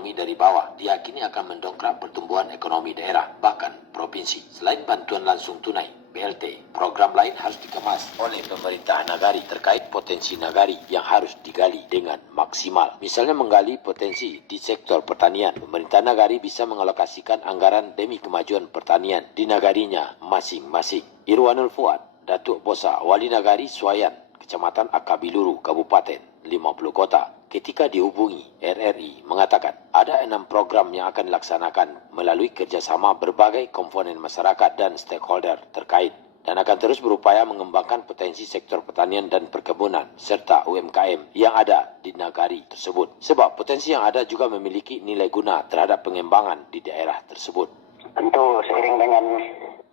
ekonomi dari bawah diyakini akan mendongkrak pertumbuhan ekonomi daerah, bahkan provinsi. Selain bantuan langsung tunai, BLT, program lain harus dikemas oleh pemerintah nagari terkait potensi nagari yang harus digali dengan maksimal. Misalnya menggali potensi di sektor pertanian. Pemerintah nagari bisa mengalokasikan anggaran demi kemajuan pertanian di nagarinya masing-masing. Irwanul Fuad, Datuk Bosa, Wali Nagari Suayan, Kecamatan Akabiluru, Kabupaten 50 Kota, ketika dihubungi RRI mengatakan ada 6 program yang akan dilaksanakan melalui kerjasama berbagai komponen masyarakat dan stakeholder terkait dan akan terus berupaya mengembangkan potensi sektor pertanian dan perkebunan serta UMKM yang ada di nagari tersebut. Sebab potensi yang ada juga memiliki nilai guna terhadap pengembangan di daerah tersebut. Tentu seiring dengan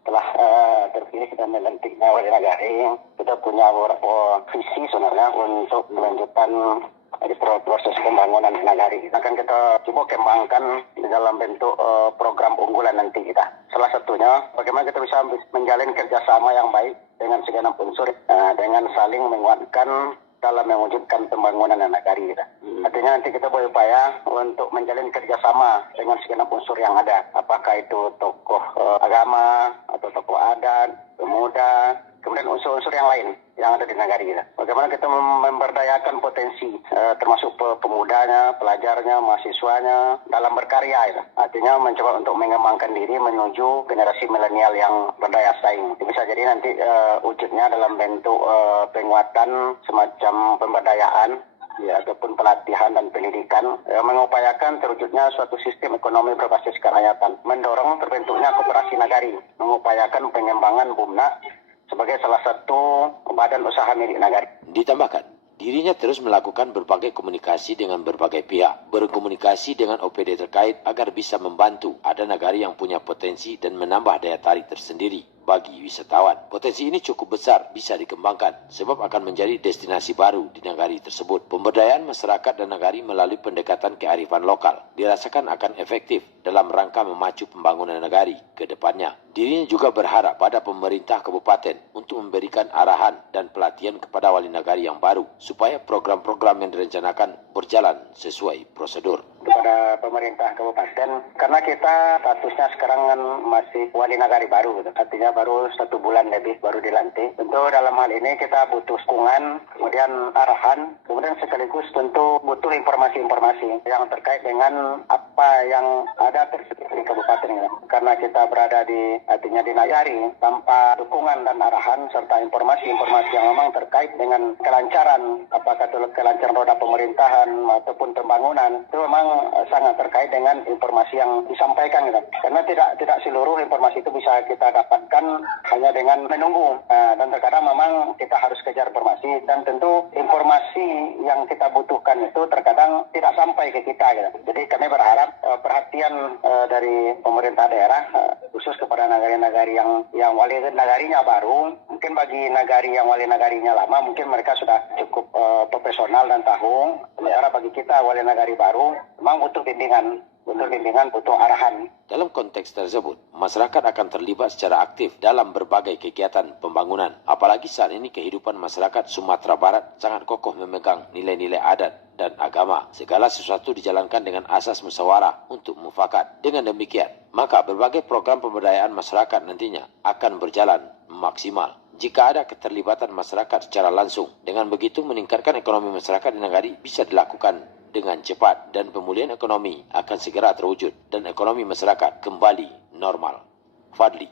telah terpilih dan melantiknya Wali Nagari, kita punya beberapa visi sebenarnya untuk melanjutkan di proses pembangunan nagari. Akan kita coba kembangkan dalam bentuk program unggulan nanti kita. Salah satunya bagaimana kita bisa menjalin kerjasama yang baik dengan segenap unsur dengan saling menguatkan dalam mewujudkan pembangunan nagari kita. Artinya nanti kita berupaya untuk menjalin kerjasama dengan segenap unsur yang ada. Apakah itu tokoh agama atau tokoh adat, pemuda, kemudian unsur-unsur yang lain yang ada di nagari kita. Bagaimana kita memberdayakan potensi termasuk pemudanya, pelajarnya, mahasiswanya dalam berkarya itu. Artinya mencoba untuk mengembangkan diri menuju generasi milenial yang berdaya saing. Bisa jadi nanti wujudnya dalam bentuk penguatan semacam pemberdayaan ya, ataupun pelatihan dan pendidikan, mengupayakan terwujudnya suatu sistem ekonomi berbasis kerakyatan, mendorong terbentuknya koperasi nagari, mengupayakan pengembangan BUMNA sebagai salah satu badan usaha milik nagari. Ditambahkan, dirinya terus melakukan berbagai komunikasi dengan berbagai pihak, berkomunikasi dengan OPD terkait agar bisa membantu ada nagari yang punya potensi dan menambah daya tarik tersendiri bagi wisatawan. Potensi ini cukup besar, bisa dikembangkan sebab akan menjadi destinasi baru di nagari tersebut. Pemberdayaan masyarakat dan nagari melalui pendekatan kearifan lokal dirasakan akan efektif dalam rangka memacu pembangunan nagari ke depannya. Dirinya juga berharap pada pemerintah kabupaten untuk memberikan arahan dan pelatihan kepada wali nagari yang baru supaya program-program yang direncanakan berjalan sesuai prosedur. Kepada pemerintah kabupaten, karena kita statusnya sekarang kan masih wali nagari baru, gitu. Artinya baru 1 bulan lebih baru dilantik. Tentu dalam hal ini kita butuh dukungan, kemudian arahan, kemudian sekaligus tentu butuh informasi-informasi yang terkait dengan apa yang ada tersedia di kabupaten ini. Karena kita berada di nagari, tanpa dukungan dan arahan serta informasi-informasi yang memang terkait dengan kelancaran, apakah itu kelancaran roda pemerintahan ataupun pembangunan, itu memang sangat terkait dengan informasi yang disampaikan gitu. Karena tidak seluruh informasi itu bisa kita dapatkan hanya dengan menunggu, dan terkadang memang kita harus kejar informasi, dan tentu informasi yang kita butuhkan itu terkadang tidak sampai ke kita gitu. Jadi kami berharap perhatian dari pemerintah daerah khusus kepada nagari-nagari yang wali nagarinya baru. Mungkin bagi nagari yang wali nagarinya lama mungkin mereka sudah cukup profesional dan tahu. Sementara bagi kita wali nagari baru memang butuh bimbingan, butuh arahan. Dalam konteks tersebut, masyarakat akan terlibat secara aktif dalam berbagai kegiatan pembangunan. Apalagi saat ini kehidupan masyarakat Sumatera Barat sangat kokoh memegang nilai-nilai adat dan agama. Segala sesuatu dijalankan dengan asas musyawarah untuk mufakat. Dengan demikian, maka berbagai program pemberdayaan masyarakat nantinya akan berjalan maksimal jika ada keterlibatan masyarakat secara langsung. Dengan begitu meningkatkan ekonomi masyarakat di nagari bisa dilakukan dengan cepat dan pemulihan ekonomi akan segera terwujud dan ekonomi masyarakat kembali normal. Fadli.